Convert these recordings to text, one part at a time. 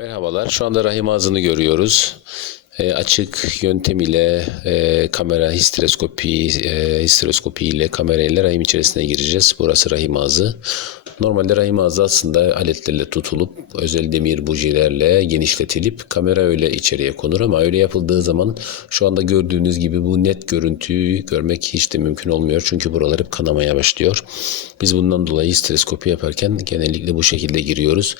Merhabalar. Şu anda rahim ağzını görüyoruz. E, açık yöntem ile e, kamera histeroskopi, e, histeroskopi ile kamera ile rahim içerisine gireceğiz. Burası rahim ağzı. Normalde rahim ağzı aslında aletlerle tutulup özel demir bujilerle genişletilip kamera öyle içeriye konur ama öyle yapıldığı zaman şu anda gördüğünüz gibi bu net görüntüyü görmek hiç de mümkün olmuyor. Çünkü buralar hep kanamaya başlıyor. Biz bundan dolayı histeroskopi yaparken genellikle bu şekilde giriyoruz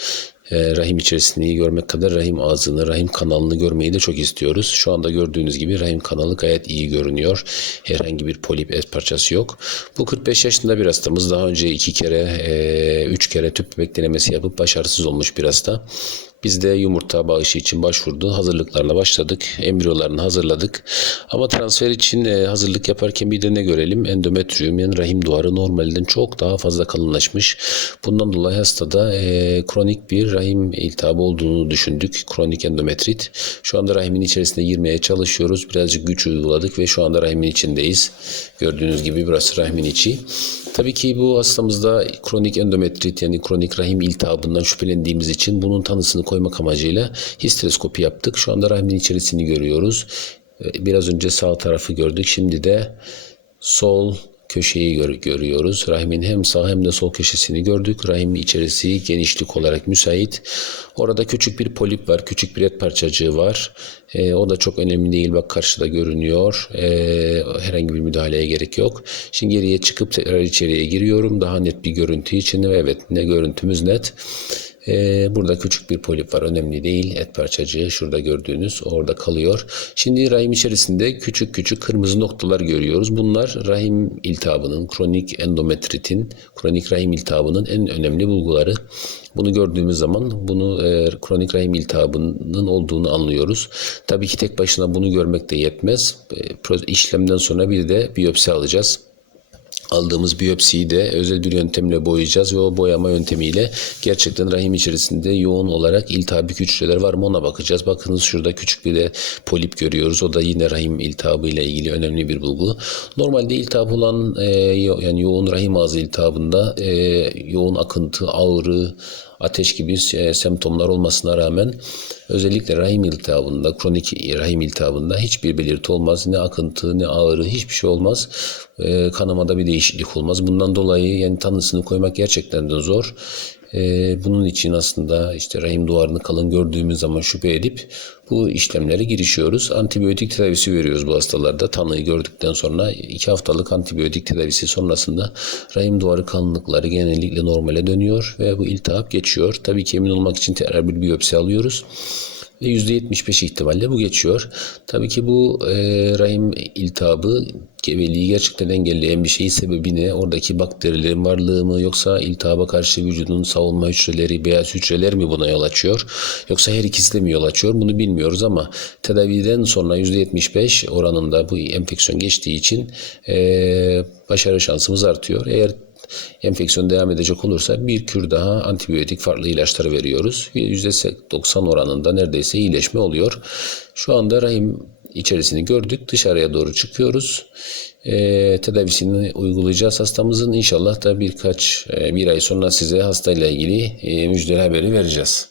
e, rahim içerisini görmek kadar rahim ağzını, rahim kanalını görmeyi de çok istiyoruz. Şu anda gördüğünüz gibi rahim kanalı gayet iyi görünüyor. Herhangi bir polip et parçası yok. Bu 45 yaşında bir hastamız. Daha önce iki kere, e, üç kere tüp bebek denemesi yapıp başarısız olmuş bir hasta. Biz de yumurta bağışı için başvurdu. Hazırlıklarla başladık. Embriyolarını hazırladık. Ama transfer için e, hazırlık yaparken bir de ne görelim? Endometrium yani rahim duvarı normalden çok daha fazla kalınlaşmış. Bundan dolayı hastada e, kronik bir rahim iltihabı olduğunu düşündük. Kronik endometrit. Şu anda rahimin içerisine girmeye çalışıyoruz. Birazcık güç uyguladık ve şu anda rahimin içindeyiz. Gördüğünüz gibi burası rahimin içi. Tabii ki bu hastamızda kronik endometrit yani kronik rahim iltihabından şüphelendiğimiz için bunun tanısını koymak amacıyla histeroskopi yaptık. Şu anda rahimin içerisini görüyoruz. Ee, Biraz önce sağ tarafı gördük. Şimdi de sol köşeyi gör- görüyoruz. Rahimin hem sağ hem de sol köşesini gördük. Rahim içerisi genişlik olarak müsait. Orada küçük bir polip var. Küçük bir et parçacığı var. Ee, o da çok önemli değil. Bak karşıda görünüyor. Ee, herhangi bir müdahaleye gerek yok. Şimdi geriye çıkıp tekrar içeriye giriyorum. Daha net bir görüntü için. Ve evet ne görüntümüz net. Ee, burada küçük bir polip var. Önemli değil. Et parçacığı şurada gördüğünüz orada kalıyor. Şimdi rahim içerisinde küçük küçük kırmızı noktalar görüyoruz. Bunlar rahim iltihabının, kronik endometritin, kronik rahim iltihabının en önemli bulguları. Bunu gördüğümüz zaman bunu e, kronik rahim iltihabının olduğunu anlıyoruz. Tabii ki tek başına bunu görmek de yetmez. E, işlemden sonra bir de biyopsi alacağız aldığımız biyopsiyi de özel bir yöntemle boyayacağız ve o boyama yöntemiyle gerçekten rahim içerisinde yoğun olarak iltihabik hücreler var mı ona bakacağız. Bakınız şurada küçük bir de polip görüyoruz. O da yine rahim iltihabı ile ilgili önemli bir bulgu. Normalde iltihap olan e, yani yoğun rahim ağzı iltihabında e, yoğun akıntı, ağrı, ateş gibi e, semptomlar olmasına rağmen özellikle rahim iltihabında, kronik rahim iltihabında hiçbir belirti olmaz. Ne akıntı, ne ağrı, hiçbir şey olmaz. E, kanamada bir değişiklik olmaz. Bundan dolayı yani tanısını koymak gerçekten de zor. E, bunun için aslında işte rahim duvarını kalın gördüğümüz zaman şüphe edip bu işlemlere girişiyoruz. Antibiyotik tedavisi veriyoruz bu hastalarda. Tanıyı gördükten sonra iki haftalık antibiyotik tedavisi sonrasında rahim duvarı kalınlıkları genellikle normale dönüyor ve bu iltihap geçiyor. Tabii ki emin olmak için tekrar bir biyopsi alıyoruz ve %75 ihtimalle bu geçiyor. Tabii ki bu e, rahim iltihabı geveliği gerçekten engelleyen bir şeyin sebebi ne? Oradaki bakterilerin varlığı mı yoksa iltihaba karşı vücudun savunma hücreleri, beyaz hücreler mi buna yol açıyor? Yoksa her ikisi de mi yol açıyor? Bunu bilmiyoruz ama tedaviden sonra %75 oranında bu enfeksiyon geçtiği için e, başarı şansımız artıyor. Eğer enfeksiyon devam edecek olursa bir kür daha antibiyotik farklı ilaçları veriyoruz. %90 oranında neredeyse iyileşme oluyor. Şu anda rahim içerisini gördük. Dışarıya doğru çıkıyoruz. Ee, tedavisini uygulayacağız hastamızın. İnşallah da birkaç e, bir ay sonra size hastayla ilgili e, müjdeli haberi vereceğiz.